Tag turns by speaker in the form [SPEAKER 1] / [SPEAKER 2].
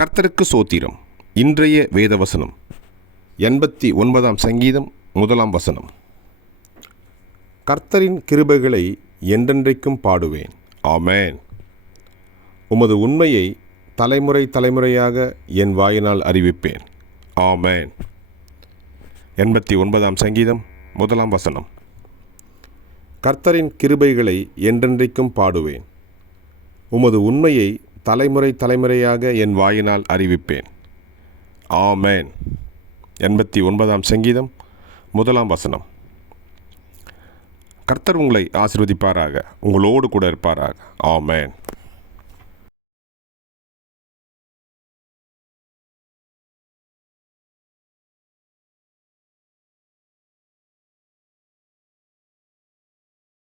[SPEAKER 1] கர்த்தருக்கு சோத்திரம். இன்றைய வேத வசனம் எண்பத்தி ஒன்பதாம் சங்கீதம் முதலாம் வசனம். கர்த்தரின் கிருபைகளை என்றென்றைக்கும் பாடுவேன். ஆமேன். உமது உண்மையை தலைமுறை தலைமுறையாக என் வாயினால் அறிவிப்பேன். ஆமேன். எண்பத்தி ஒன்பதாம் சங்கீதம் முதலாம் வசனம். கர்த்தரின் கிருபைகளை என்றென்றைக்கும் பாடுவேன். உமது உண்மையை தலைமுறை தலைமுறையாக என் வாயினால் அறிவிப்பேன். ஆமேன். எண்பத்தி ஒன்பதாம் சங்கீதம் முதலாம் வசனம். கர்த்தர் உங்களை ஆசிர்வதிப்பாராக உங்களோடு கூட இருப்பாராக. ஆமேன்.